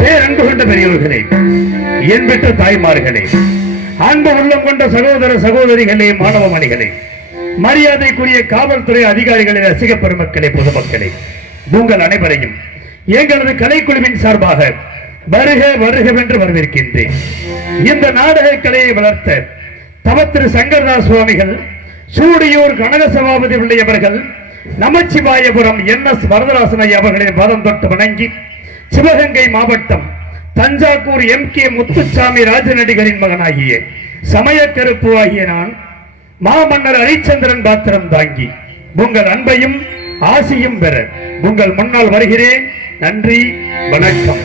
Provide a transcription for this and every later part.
பேரன்பு கொண்ட பெரியவர்களே, என் பெற்ற தாய்மார்களே, அன்பு உள்ளம் கொண்ட சகோதர சகோதரிகளே, மாணவ மணிகளே, மரியாதைக்குரிய காவல்துறை அதிகாரிகளே, ரசிக பெருமக்களே, பொதுமக்களே, உங்கள் அனைவரையும் எங்களது கலைக்குழுவின் சார்பாக வருக வருகவென்று வரவேற்கின்றேன். இந்த நாடக கலையை வளர்த்த தவத்திரு சங்கரதாஸ் சுவாமிகள், சூடியூர் கனக சபாபதி பிள்ளையவர்கள், நமச்சிவாயபுரம் NS வரதராசனை அவர்களின் பாதம் தொட்டு வணங்கி, சிவகங்கை மாவட்டம் தஞ்சாவூர் MK முத்துசாமி ராஜநடிகரின் மகனாகிய சமயக்கருப்பு ஆகிய நான் மாமன்னர் ஹரிச்சந்திரன் பாத்திரம் தாங்கி உங்கள் அன்பையும் ஆசியும் பெற உங்கள் முன்னால் வருகிறேன். நன்றி, வணக்கம்.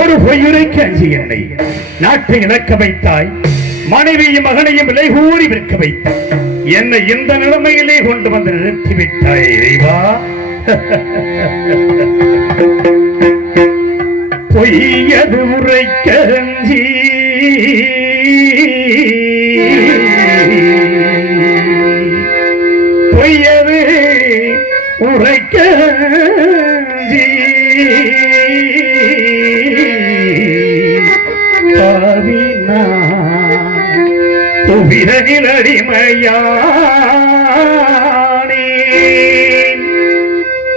ஒரு பொய்யுரைக்கு அஞ்சி என்னை நாட்டை இழக்க வைத்தாய், மனைவியும் மகனையும் விலை கூறி விற்க வைத்தாய், என்னை இந்த நிலைமையிலே கொண்டு வந்து நிறுத்திவிட்டாய் இறைவா. பொய்யது உரைக்க அஞ்சி பொய்யது உரைக்க அஞ்சி புவிரனில் அடிமையானே,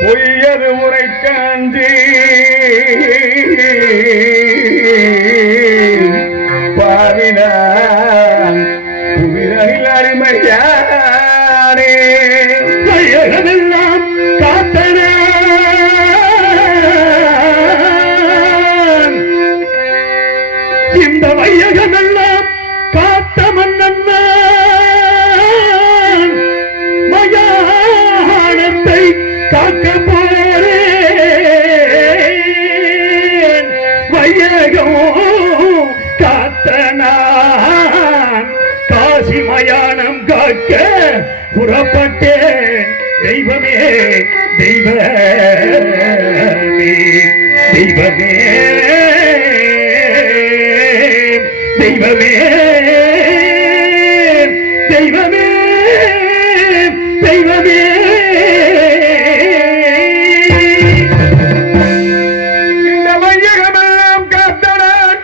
பொய்யது உரைக்காஞ்சி பாவினான் புவிரனில் அடிமையானே. கையகமெல்லாம் காத்தன இந்த வையகமெல்லாம் காக்க புறப்பட்டேன் தெய்வமே தெய்வமே தெய்வமே தெய்வமே தெய்வமே தெய்வமே இந்த மையகமெல்லாம் காத்தனான்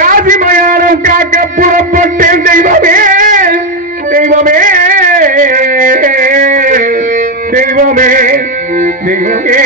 காசி மயானம் காக்க புறப்பட்டேன் தெய்வமே தெய்வமே தெய்வமே தெய்வமே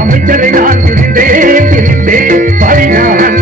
அமைச்சரை நான் பிரிந்தேன் படி நான்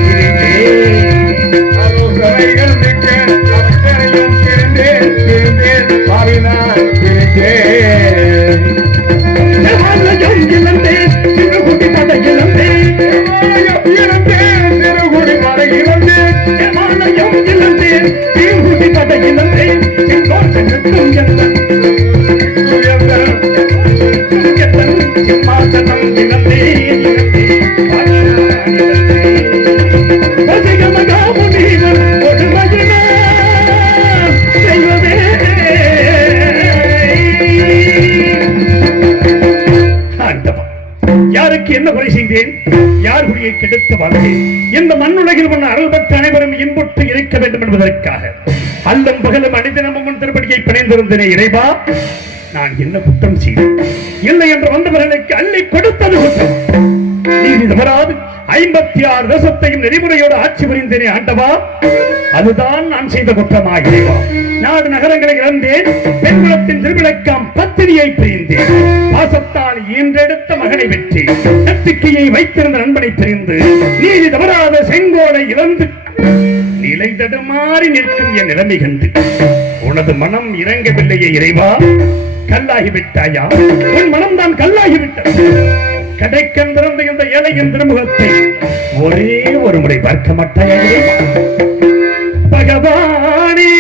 யாருக்கு என்ன குறை செய்தேன்? யார் குடியை கெடுத்து வாழ்ந்தேன்? இந்த மண்ணுலகில் உள்ள அருள் பெற்ற அனைவரும் இன்புற்று இருக்க வேண்டும் என்பதற்காக அல்லும் பகலும் அணிதினமும் திருப்படியை பிணைந்திருந்தேனே இறைவா, நான் என்ன குற்றம் செய்தேன்? இல்லை என்று வந்தவர்களுக்கு அள்ளி கொடுத்தது குற்றம். நீதி தவறாது 56 தேசத்தையும் நெறிமுறையோடு ஆட்சி புரிந்தேனே ஆண்டவா, அதுதான் நான் செய்த குற்றமாக இறைவா. நாடு நகரங்களை இழந்தேன், பெண்குலத்தின் திருவிளக்கம் பத்தினியை பிரிந்தேன், பாசத்தால் ஈன்றெடுத்த மகனை வெற்றி நம்பிக்கையை வைத்திருந்த நண்பனை பிரிந்து நீதி தவறாத செங்கோலை இழந்து நிலை தடுமாறி நிற்கும் என் நிலைமை கண்டு உனது மனம் இறங்கவில்லையே இறைவா, கல்லாகிவிட்டாயா? உன் மனம் தான் கல்லாகிவிட்டது. கடைக்கண் திறந்த இந்த ஏழையின் திருமுகத்தை ஒரே ஒரு முறை பார்க்க மாட்டாயா பகவானே?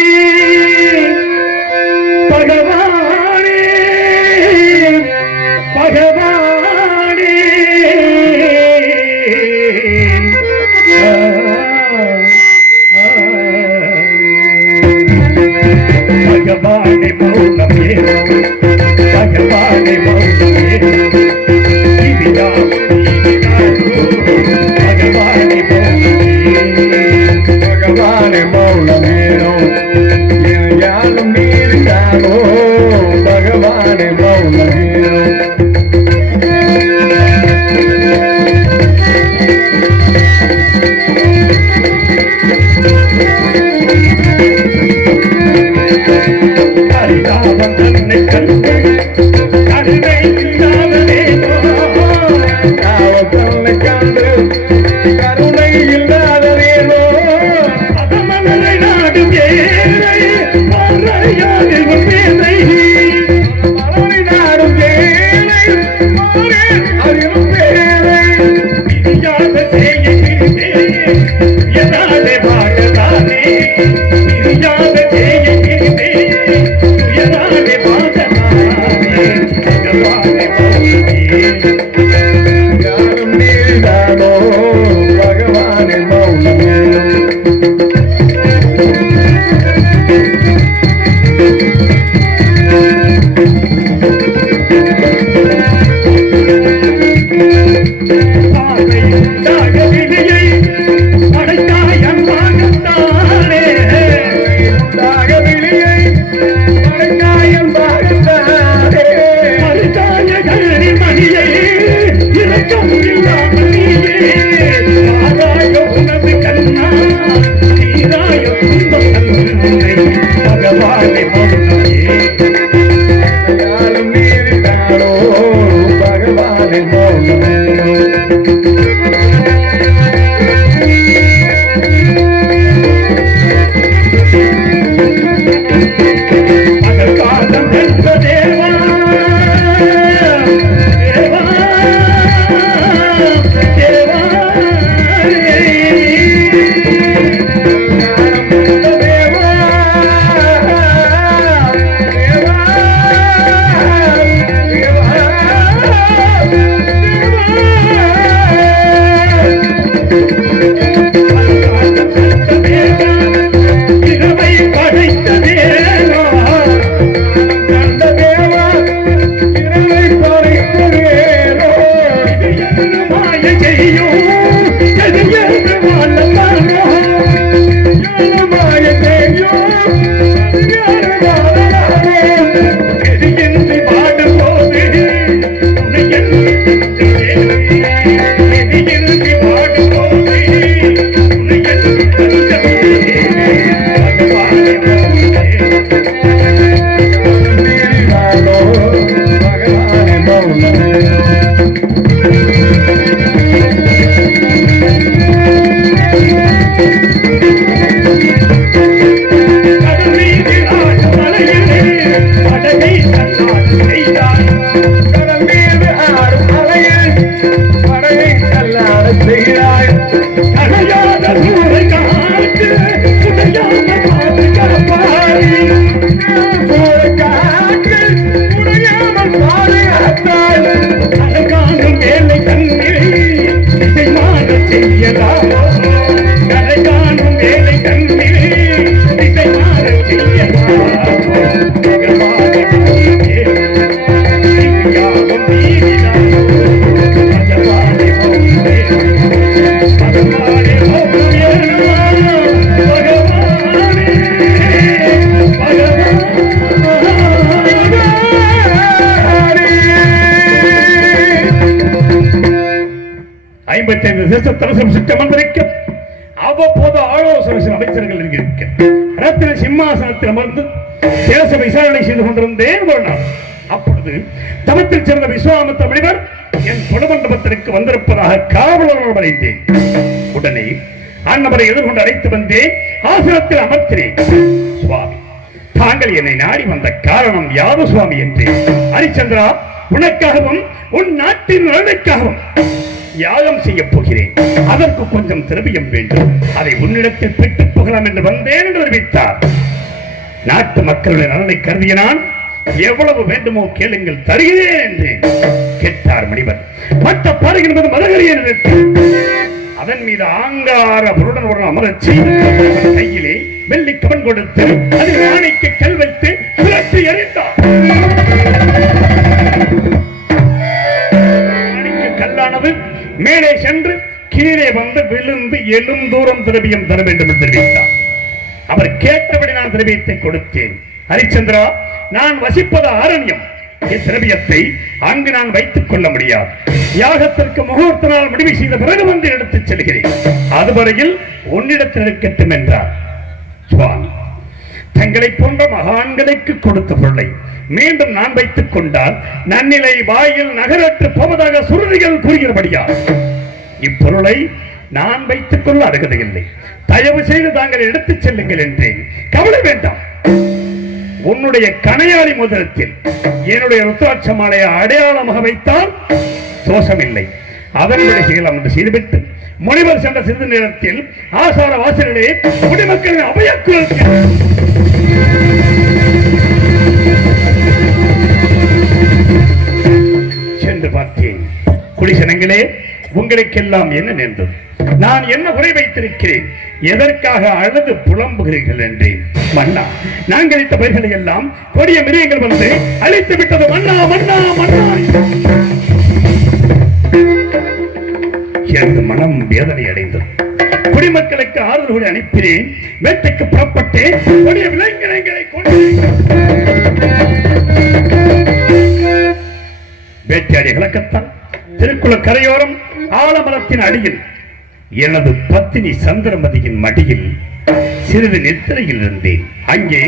பகவானே பகவானே பகவானே மௌனமே பகவானே மௌனமே பகவானே மௌனமேனோ யாரும் கரிகாலம் தன்னை கண்டு கருணை இல்லாததேனோ தன்னை கண்டு கருணை இல்லாததேனோ அதமலரை நாடும் ஏழை மறையாதில் பேரை மலரை நாடும் ஏழை அறிவும் பேரை பிரியாத செய்யே எதாலே வாழதானே பிரியாத செய்யே எதாலே வாழதானே யாரும் நீதானோ பகவானின் மௌனமே பகவானே யாரும் நீதானோ பகவானின் மௌனமே காலம் என்ற தேவா தேவா தேவா இரவை படைத்த தேவா கண்ட தேவா இரவை படைத்ததேனோ மாய செய்யும் எதிர்த்து வாழலாமோ ஞானமாய செய்யும் ஞானமானதானோ எதிர்த்து வாடும்போது உன்னை எதிர்த்து வாடும்போது உன்னை நீதானோ பகவானின் மௌனமே கடல் மீது ஆடும் அலையில் படகை கல்லாட செய்தாய் காற்று உடையாமல் பாதுகாத்தாய் அவ்வப்போது ஆலோசனை அமைச்சர்கள் இருக்க ரத்தின சிம்மாசனத்தில் அமர்ந்து தேச விசாரணை செய்து கொண்டிருந்தேன் ஒரு நாள். அப்பொழுது தமத்தில் சேர்ந்த விஸ்வாமித்திர முனிவர் என் பொதுமண்டபத்திற்கு வந்திருப்பதாக காவலர்கள் அடைந்தேன். உடனே அன்னவரை எதிர்கொண்டு அழைத்து வந்தேன். ஆசனத்தில் அமர்த்தினேன். சுவாமி, தாங்கள் என்னை நாடி வந்த காரணம் யாது சுவாமி என்றேன். ஹரிச்சந்திரா, உனக்காகவும் உன் நாட்டின் நலனுக்காகவும் யாகம் செய்ய போகிறேன். அதற்கு கொஞ்சம் திரவியம் வேண்டும். அதை உன்னிடத்தில் பெற்றுப் போகலாம் என்று வந்தேன் என்று தெரிவித்தார். நாட்டு மக்களுடைய நலனை கருதிய நான் எவ்வளவு வேண்டுமோ கேளுங்கள், தருகிறேன் என்று கேட்டார் முனிவர். மற்ற பாறை என்பது மதகரியன் அதன் மீது ஆங்கார பொருடன் அமரச்சி கையிலே வெள்ளி கவன் கொடுத்து அதில் மாணிக்க கல் வைத்து சுழற்றி எறிந்தார். மாணிக்க கல்லானது மேலே சென்று கீழே வந்து விழுந்து எழும் தூரம் திரவியம் தர வேண்டும் என்று தெரிவித்தார். அவர் கேட்டபடி நான் திரவியத்தை கொடுத்தேன். ஹரிச்சந்திரா, நான் வசிப்பது ஆரண்யம். இத்திரவியத்தை அங்கு நான் வைத்துக் கொள்ள முடியாது. யாகத்திற்கு முகூர்த்த நாள் முடிவு செய்த பிறகு வந்து எடுத்துச் செல்கிறேன். அதுவரையில் உன்னிடத்தில் இருக்கட்டும் என்றார். சுவாமி, தங்களை போன்ற மகான்களுக்கு கொடுத்த பொருளை மீண்டும் நான் வைத்துக் கொண்டால் நன்னிலை வாயில் நகரற்று போவதாக சுருதிகள் கூறுகிறபடியா இப்பொருளை நான் வைத்துக் கொள்ள அருகதையில்லை. தயவு செய்து தாங்கள் எடுத்துச் செல்லுங்கள் என்றேன். கவலை வேண்டாம். உன்னுடைய கணையாளி முதலத்தில் என்னுடைய ருத்ராட்ச மாலையை அடையாளமாக வைத்தால் தோஷமில்லை. அதன்படி செய்யலாம் என்று செய்துவிட்டு முனிவர் சென்ற சிறிது நேரத்தில் ஆசார வாசலிலே குடிமக்களின் அபயக்குரல் சென்று பார்த்தேன். குடிசனங்களே, உங்களுக்கெல்லாம் என்ன நேர்ந்தது? நான் என்ன உரை வைத்திருக்கிறேன்? எதற்காக அழுது புலம்புகிறீர்கள் என்றேன். மன்னா, நாங்கள் இட்ட பயிர்களை எல்லாம் கொடிய மிருகங்கள் வந்து அழித்து விட்டது. மன்னா மன்னா மன்னா என்று மனம் வேதனை அடைந்தது. குடிமக்களுக்கு ஆறுதல்களை அனுப்பினேன். வேட்டைக்கு புறப்பட்டேன். கொடிய விலங்கினங்களை கொண்டு வேட்டையாடி கலக்கத்தான் திருக்குள கரையோரம் ஆலமரத்தின் அடியில் எனது பத்தினி சந்திரமதியின் மடியில் சிறிது நித்திரையில் இருந்தேன். அங்கே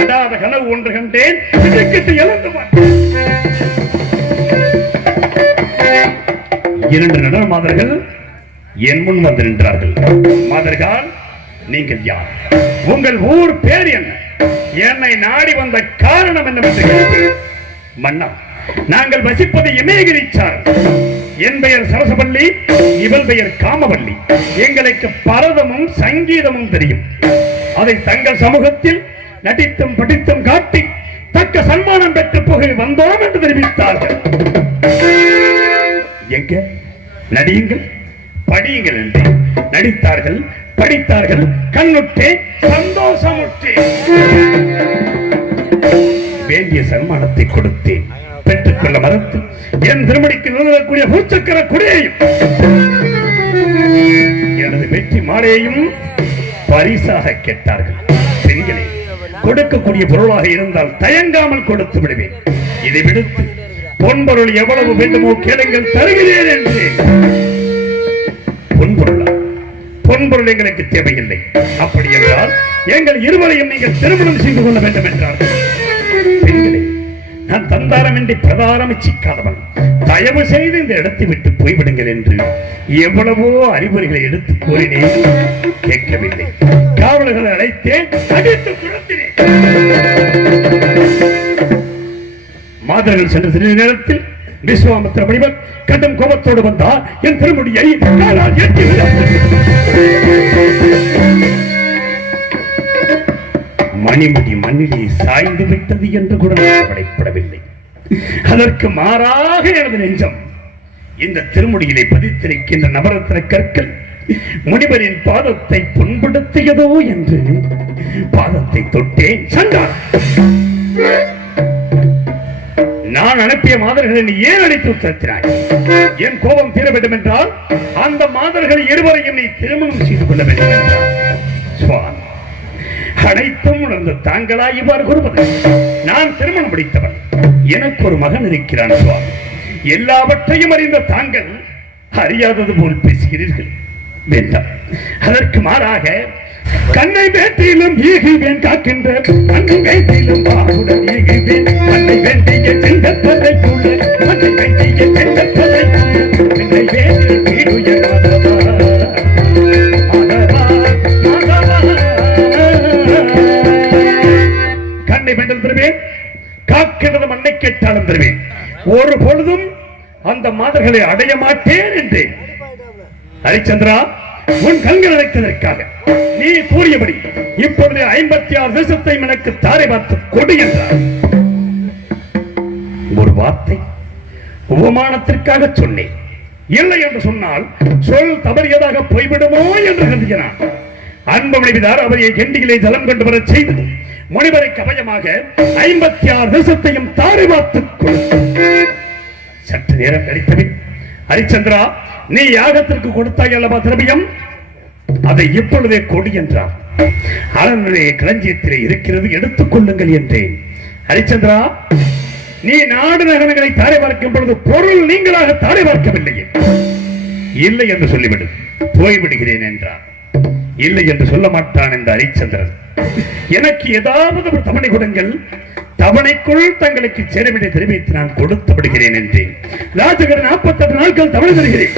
அடாத கனவு ஒன்று கண்டேன். இரண்டு நடன மாதர்கள் என் முன் வந்து நின்றார்கள். மாதர்கள், நீங்கள் யார்? உங்கள் ஊர் பேர் என்ன? என்னை நாடி வந்த காரணம் என்னவென்று கேட்டேன். மன்னா, நாங்கள் வசிப்பது இமயகிரி சார். என் பெயர் சரசவல்லி, இவள் பெயர் காமவல்லி. எங்களுக்கு பரதமும் சங்கீதமும் தெரியும். அதை தங்கள் சமூகத்தில் நடித்தும் படித்தும் காட்டி தக்க சன்மானம் பெற்று புகை வந்தோம் என்று தெரிவித்தார்கள். எங்க நடியுங்கள், படியுங்கள் என்று நடித்தார்கள், படித்தார்கள். கண்ணுற்றே, சந்தோஷமுற்றே. வேண்டிய சன்மானத்தை கொடுத்தேன். பெற்றுக் கொள்ள மறுத்து என் திருமணிக்கு நிறுவனக்கூடிய பூச்சக்கர குடையையும் எனது வெற்றி மாலையையும் பரிசாக கேட்டார்கள். பெண்களே, கொடுக்கக்கூடிய பொருளாக இருந்தால் தயங்காமல் கொடுத்து விடுவேன். இதை விடுத்து பொன்பொருள் எவ்வளவு வேண்டுமோ கேளுங்கள், தருகிறேன் என்று. பொன்பொருளா? பொன்பொருள் எங்களுக்கு தேவையில்லை. அப்படி என்றால் எங்கள் இருவரையும் நீங்கள் திருமணம் செய்து கொள்ள வேண்டும் என்றார்கள். பெண்களே, நான் தந்தாரமின்றி பிரதாரம் சிக்காதவன். தயவு செய்து இந்த இடத்தை விட்டு போய்விடுங்கள் என்று எவ்வளவோ அறிவுரைகளை எடுத்து கூறினேன். கேட்கவில்லை. காவலர்களை அழைத்தேன், அடித்து துரத்தினேன். மாதர்கள் சென்ற சிறிது நேரத்தில் விஸ்வாமித்திர முனிவர் கடும் கோபத்தோடு வந்தார். என் திருமுடியை காலால் ஏற்றி மணிமுடி மண்ணிலே சாய்ந்து விட்டது என்று கூட கவலைப்படவில்லை. அதற்கு மாறாக எனது நெஞ்சம் இந்த திருமுடியிலே பதித்திருக்கின்ற நவரத்ன கற்கள் முனிவரின் பாதத்தை புண்படுத்தியதோ என்று பாதத்தை தொட்டேன். சண்டான், நான் அனுப்பிய மாதர்களை நீ ஏன் அடித்து உத்தரத்தினாய்? என் கோபம் தீர வேண்டும் என்றால் அந்த மாதர்கள் இருவரையும் நீ திருமணம் செய்து கொள்ள வேண்டும் என்றார். சுவாமி, அனைத்தும் உணர்ந்த தாங்களா இவ்வாறு கூறுவது? நான் திருமணம் முடித்தவன். எனக்கு ஒரு மகன் இருக்கிறான். சுவாமி, எல்லாவற்றையும் அறிந்த தாங்கள் அறியாதது போல் பேசுகிறீர்கள். வேண்டாம். அதற்கு மாறாக கண்ணை வேட்டியிலும் ஈகுவேன் காக்கின்ற அன்னை வேட்டியிலும் பாகுடன் ஈகுவேன். அன்னை வேண்டிய செங்கற்பதை கூட அன்னை வேண்டிய செங்கற்பதை என்னை வேண்டிய வீடுய கண்ணை வெண்டல் தருவேன், காக்கிறது மண்ணை கேட்டாலும் தருவேன். ஒரு பொழுதும் அந்த மாதர்களை அடைய மாட்டேன் என்றேன். ஹரிச்சந்திரா, உன் கண்கள் அழைத்ததற்காக நீ கூறியபடி இப்பொழுது 56 தேசத்தை எனக்கு தாரை பார்த்து கொடு என்றார். ஒரு வார்த்தை உபமானத்திற்காக சொன்னேன். இல்லை என்று சொன்னால் சொல் தவறியதாக போய்விடுமோ என்று கருதினான். அன்பு மனைவிதார் அவரை கெண்டிகளை ஜலம் கொண்டு வர செய்து முனிவருக்கு அபயமாக 56 தேசத்தையும் தாரை பார்த்து கொடுத்து சற்று நேரம் கழித்தபின், ஹரிச்சந்திரா, நீ யாகத்திற்கு கொடுத்தாய் அல்லவா திரவியம், அதை இப்பொழுதே கொடு என்றார். அரண்மனை களஞ்சியத்திலே இருக்கிறது, எடுத்துக் கொள்ளுங்கள் என்றேன். ஹரிச்சந்திரா, நீ நாடு நகரங்களை தாரை பார்க்கும் பொழுது பொருள் நீங்களாக தாரை பார்க்கவில்லையே. இல்லை என்று சொல்லிவிடு, போய்விடுகிறேன் என்றார். இல்லை என்று சொல்ல மாட்டான் இந்த ஹரிச்சந்திரன். எனக்கு ஏதாவது ஒரு தவணை கொடுங்கள், தவணைக்குள் தங்களுக்கு சேரவிட தெரிவித்து நான் கொடுத்து விடுகிறேன் என்றேன். ராஜகர் 48 நாட்கள் தவணை தருகிறேன்.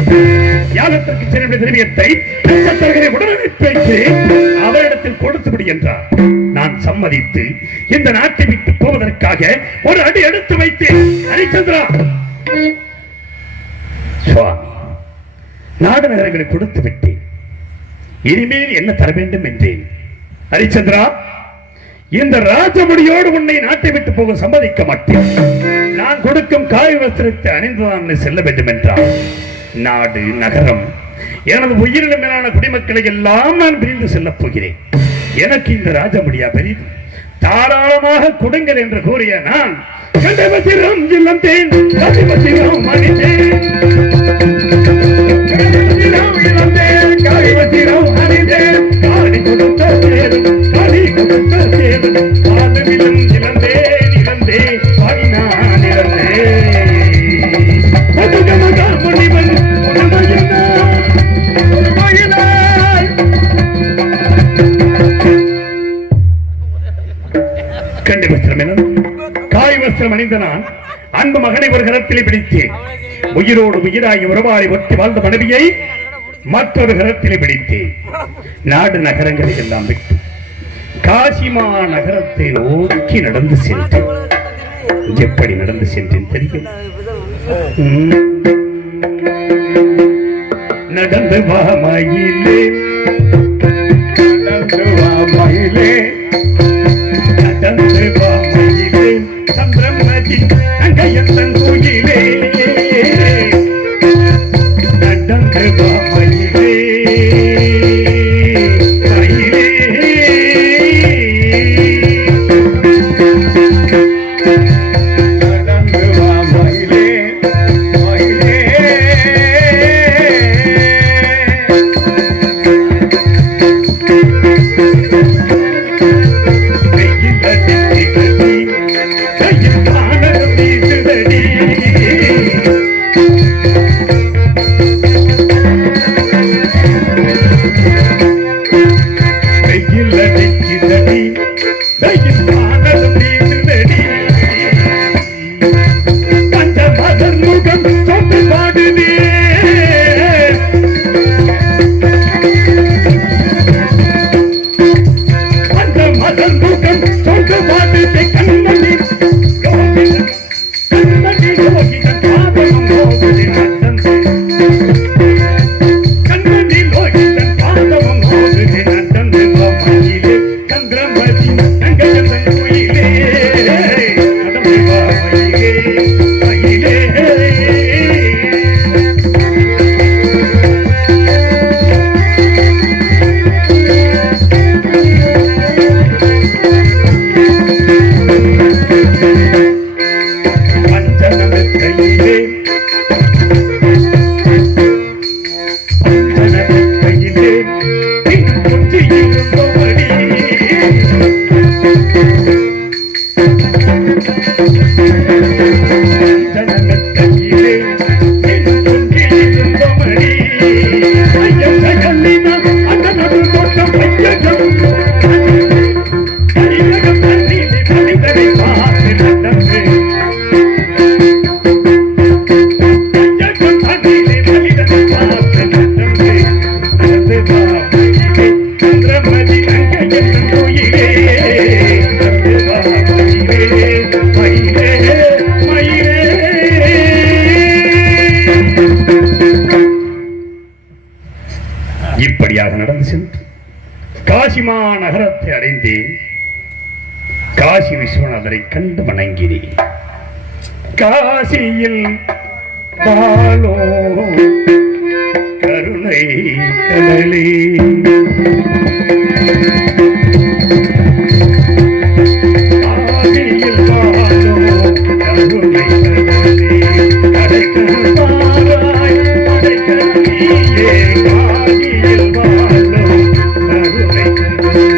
யாகத்திற்கு சேரவிட தெரிவியத்தை உடனே பேச்சு அவரிடத்தில் கொடுத்து விடு என்றார். நான் சம்மதித்து இந்த நாட்டை விட்டு போவதற்காக ஒரு அடி எடுத்து வைத்தேன். ஹரிச்சந்திரா, சுவாமி, நாடு நகரங்களை கொடுத்து விட்டேன், இனிமேல் என்ன தர வேண்டும் என்றேன். ஹரிச்சந்திரா, இந்த ராஜமுடியோடு உன்னை நாட்டை விட்டு போக சம்மதிக்க மாட்டேன். நான் கொடுக்கும் காய் வஸ்திரத்தை அணிந்துதான் செல்ல வேண்டும் என்றார். நாடு நகரம் எனது உயிரின மேலான குடிமக்களை எல்லாம் நான் பிரிந்து செல்லப் போகிறேன். எனக்கு இந்த ராஜமுடியா பெரிது, தாராளமாக கொடுங்கள் என்று கூறிய நான் கண்டபத்திரம் இளந்தேன், கண்டபத்திரம் மணிந்தேன், கண்டபத்திரம் இளந்தேன், கண்டபத்திரம் மணிந்தேன், காடி கொடுத்த சேரும், காடி கொடுத்த சேரும், காலவிலும் இளந்தேன், இளந்தேன், காடி நான் இளந்தேன். மதுகமகா முனிவன் உணமையினாய், உணமையினாய். கண்டி வஸ்திரம் என காய் வஸ்திரம் அணிந்த நான் அன்பு மகனை ஒரு கரத்திலே பிடித்தேன். உயிரோடு உயிராகி உறவாடி ஒட்டி வாழ்ந்த மனைவியை மற்றொரு கரத்திலே பிடித்தேன். நாடு நகரங்களை எல்லாம் விட்டு காசிமா நகரத்தை நோக்கி நடந்து சென்றேன். எப்படி நடந்து சென்றேன் தெரியும்? நடந்து வா மயிலே, நடந்து வா மயிலே, நடந்து வா மயிலே, சந்திரமதி அங்கையத்தன் கோயிலே, நடந்து வா மயிலே, மயிலே, நடந்து வா மயிலே, மயிலே. இப்படியாக நடந்து சென்று காசிமா நகரத்தை அடைந்தேன். காசி விஸ்வநாதரை கண்டு வணங்கினேன். காசியில் பாலோ கருணை கடலே, காசியில் பாலோ கருணை கடலே, அடைக்கல் பாராய் அடைக்கல் நீயே, காசியில் பாலோ கருணை கடலே.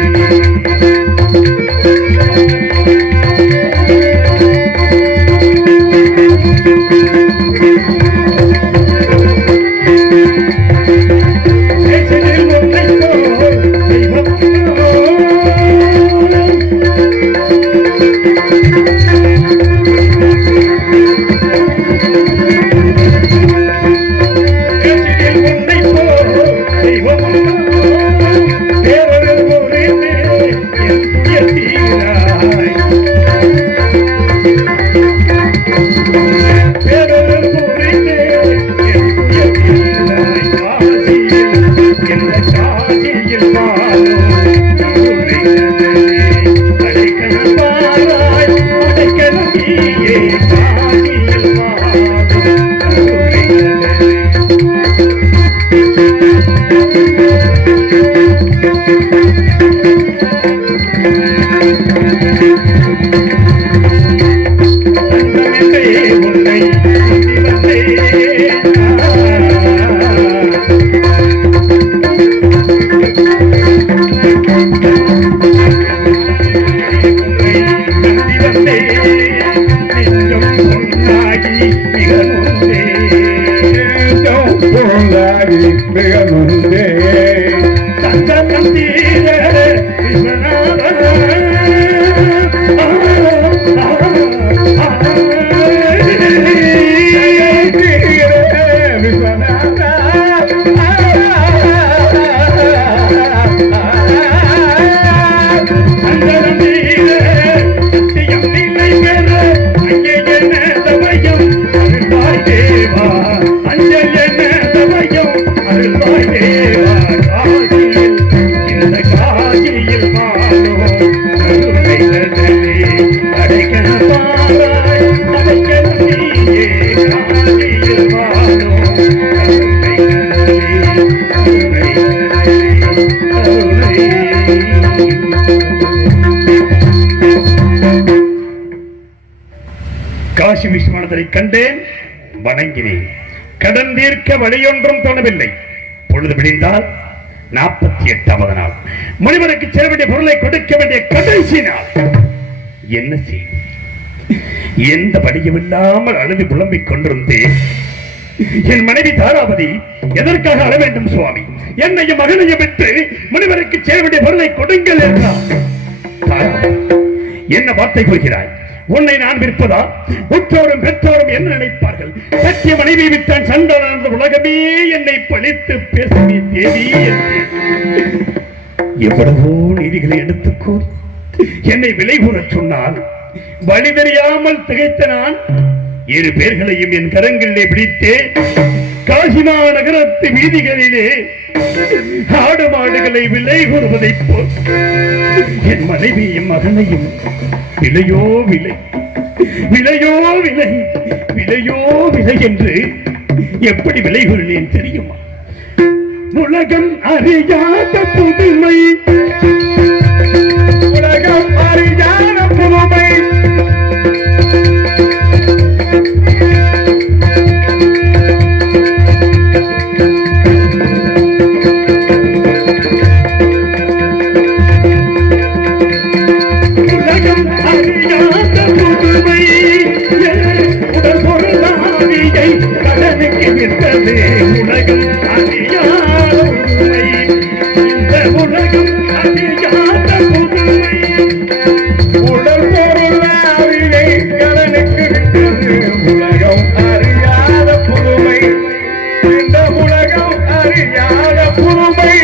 காசி விஸ்வநாதரை கண்டேன், வணங்கினேன். கடன் தீர்க்க வழியொன்றும் தோணவில்லை. பொழுது விடிந்தால் 48வது நாள், முனிவருக்கு சேர வேண்டிய பொருளை கொடுக்க வேண்டிய கடைசி நாள். என்ன செய்யும்? எந்த படியும் இல்லாமல் அழுது புலம்பிக் கொண்டிருந்தேன். என் மனைவி தாராவதி எதற்காக அழ வேண்டும் சுவாமி? என்னையும் மகனையும் விட்டு முனிவருக்கு சேர வேண்டிய பொருளை கொடுங்கள் என்றார். என்ன வார்த்தை கூறுகிறாய்? உன்னை நான் விற்பதா? உற்றோரும் பெற்றோரும் என்ன நினைப்பார்கள்? சத்திய மனைவி விட்டான் சண்டான உலகமே என்னை பழித்து பேசுவி தேவி என்று எவ்வளவோ நீதிகளை எடுத்துக்கூறி என்னை விலை கூறச் சொன்னால் வழி தெரியாமல் திகைத்த நான் 7 பேர்களையும் என் கரங்களிலே பிடித்தே காசிமா நகரத்து வீதிகளிலே ஆடு மாடுகளை விலை கூறுவதைப் போல் என் மனைவியும் மகனையும் விலையோ விலை, விலையோ விலை, விலையோ விலை என்று எப்படி விலை கூறினேன் தெரியுமா? உலகம் அறியாத புதுமை, உலகம் அறியாத புதுமை, கடனுக்கு விட்டது உலகம் அறியாத புதுமை. இந்த உலகம் அறியாத புதுமை, உடல் பொருளாவியை கடனுக்கு விட்டது உலகம் அறியாத புதுமை. இந்த உலகம் அறியாத புதுமை.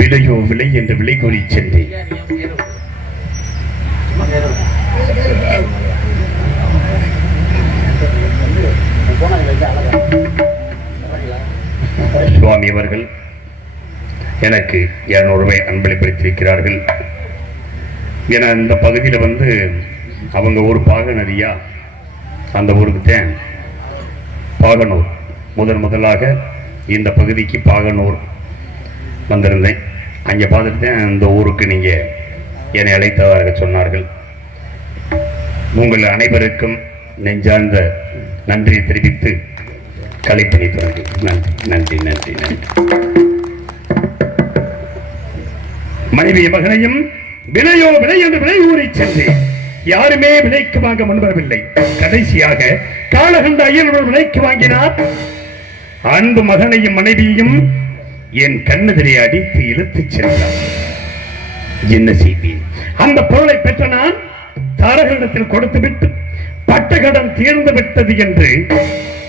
விலையோ விலை என்று விலை கூறி சென்றேன். சுவாமி அவர்கள் எனக்கு 200 ரூபாய் அன்பளிப்பளித்திருக்கிறார்கள். என இந்த பகுதியில் வந்து அவங்க ஒரு பாகனரியா அந்த ஊருக்கு தான் பாகனூர் முதலாக இந்த பகுதிக்கு பாகனூர் வந்திருந்தேன். அங்கே பார்த்துட்டு இந்த ஊருக்கு நீங்கள் என்னை அழைத்ததாக சொன்னார்கள். உங்கள் அனைவருக்கும் நெஞ்சார்ந்த நன்றியை தெரிவித்து கலைப்பணி தொடங்கி நன்றி நன்றி நன்றி நன்றி. மனைவி மகனையும் விலையோ விலை என்று விலை ஊறி சென்றேன். யாருமே விலைக்கு வாங்க முன்வரவில்லை. கடைசியாக காலகண்ட ஐயர் விலைக்கு வாங்கினார். அன்பு மகனையும் மனைவியையும் என் கண்ணெதிரே அடித்து இழுத்துச் சென்றார். என்ன செய்தேன்? அந்த பொருளை பெற்ற நான் தாரகரிடத்தில் கொடுத்துவிட்டு பட்டகடன் தீர்ந்து விட்டது என்று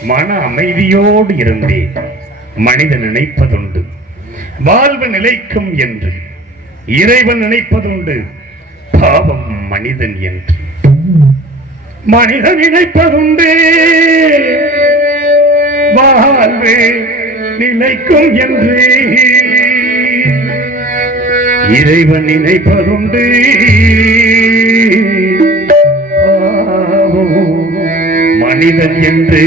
மன அமைதியோடு இருந்தேன். மனிதன் நினைப்பதுண்டு வாழ்வு நிலைக்கும் என்று, இறைவன் நினைப்பதுண்டு பாவம் மனிதன் என்று. மனிதன் நினைப்பதுண்டு வாழ்வு நிலைக்கும் என்று, இறைவன் நினைப்பதுண்டு மனிதன் என்று.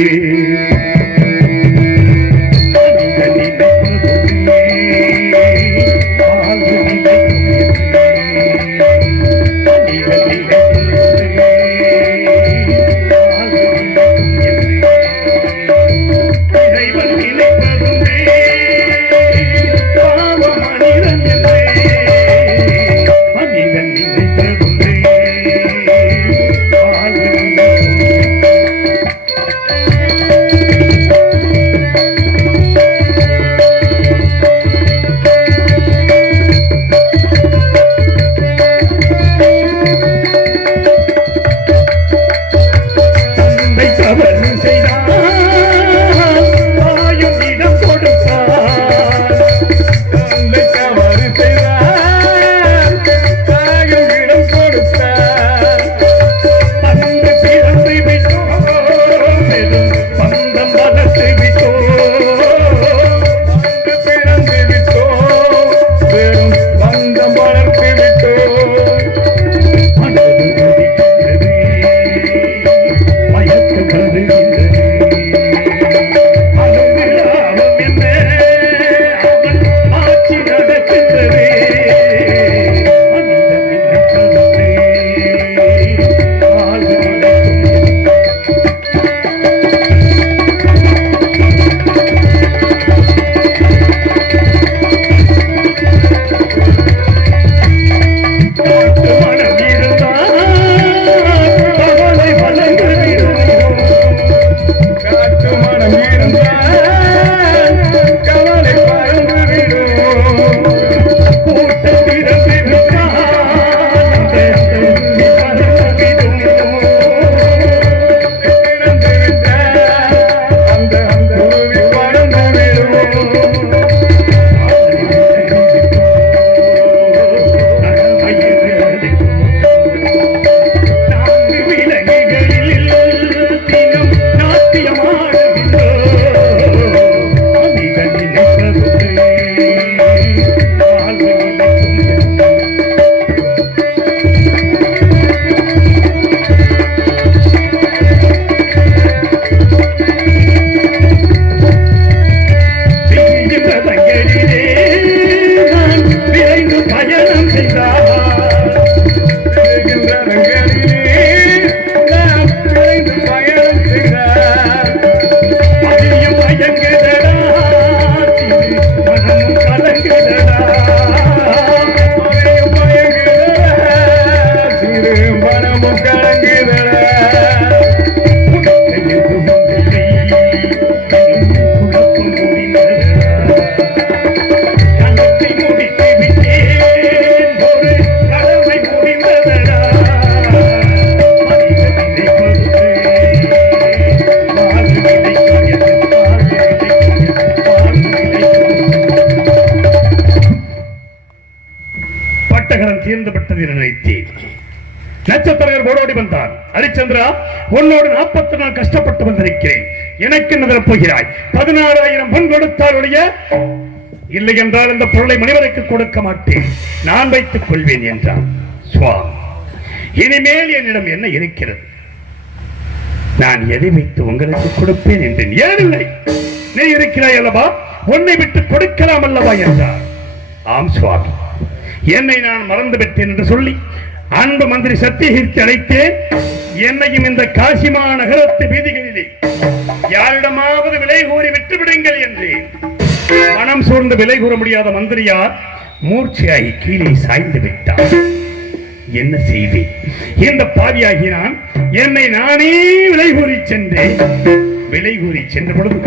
நட்சத்திரர் ஓடோடி வந்தான். ஹரிச்சந்திரா, உன்னோடு 40 நாள் கஷ்டப்பட்டு வந்திருக்கிறேன். எனக்கு என்ன தரப்போகிறாய்? 16,000 பொன் கொடுத்தாருடைய, இல்லை என்றால் இந்த பொருளை மனிதருக்கு கொடுக்க மாட்டேன், நான் வைத்துக் கொள்வேன் என்றான். சுவாமி, இனிமேல் என்னிடம் என்ன இருக்கிறது? நான் எதை வைத்து உங்களுக்கு கொடுப்பேன் என்றேன். ஏனில்லை, நீ இருக்கிறாய் அல்லவா, உன்னை விட்டு கொடுக்கலாம் அல்லவா என்றார். ஆம் சுவாமி, என்னை நான் மறந்து விட்டேன் என்று சொல்லி அன்பு மந்திரி சத்தியகீர்த்தி அழைத்தேன். என்னையும் இந்த காசிமா நகரத்து வீதிகளிலே யாரிடமாவது விலை கூறி விட்டு விடுங்கள் என்று மனம் சூழ்ந்து விலை கூற முடியாத மந்திரியார் மூர்ச்சையாகி கீழே சாய்ந்து விட்டார். என்ன செய்வேன்? இந்த பாவியாகி நான் என்னை நானே விலை கூறி சென்றேன். விலை கூறி சென்ற பொழுது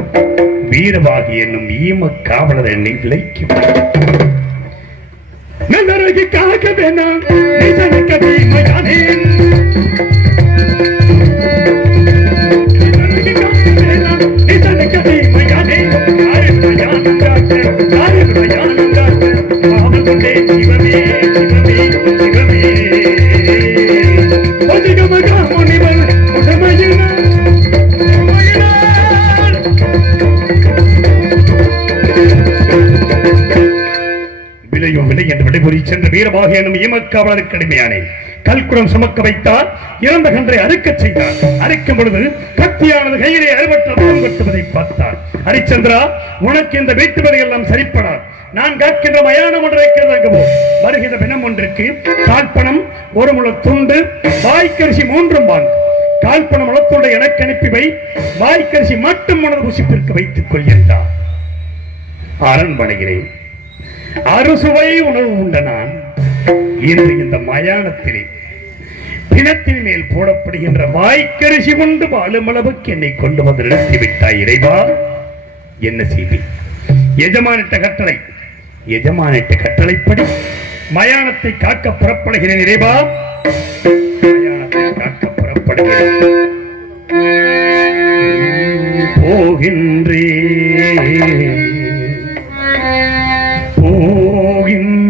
வீரவாகி என்னும் ஈம காவலர் என்னை விலைக்கு காக்க வேண்டாம். சென்ற வீரமாக என்னும் ஈமக்காவலருக்கு அடிமையானேன். கல்குடம் சுமக்க வைத்தார், இறந்த கன்றை அறுக்க செய்தார். அறுக்கும் பொழுது கத்தியானது கையிலே அறுபற்ற ரத்தம் கொட்டுவதை பார்த்தார். ஹரிச்சந்திரா, உனக்கு இந்த வீட்டு வரை எல்லாம் சரிப்படார். நான் காக்கின்ற மயானம் ஒன்று வைக்கிறதாகவோ வருகிற பிணம் ஒன்றிற்கு கால்பணம், ஒரு முழ துண்டு, வாய்க்கரிசி 3 வாங்க. கால்பணம் முழத்துண்டு எனக்கு அனுப்பி வை, வாய்க்கரிசி மட்டும் உனது புசிப்பிற்கு வைத்துக் கொள் என்றார். அரண்மனைகிறேன் அறுசுவை உணவு உண்ட நான் இன்று இந்த மயானத்திலே பிணத்தின் மேல் போடப்படுகின்ற வாய்க்கரிசி கொண்டு வாழும் அளவுக்கு என்னை கொண்டு வந்து நிறுத்திவிட்டாய் இறைவா. என்ன செய்வேன்? எஜமானிட்ட கட்டளைப்படி மயானத்தை காக்க புறப்படுகிறேன் இறைவா. மயானத்தை காக்க புறப்படுகிறேன். போகின்றேன் போகின்றேன்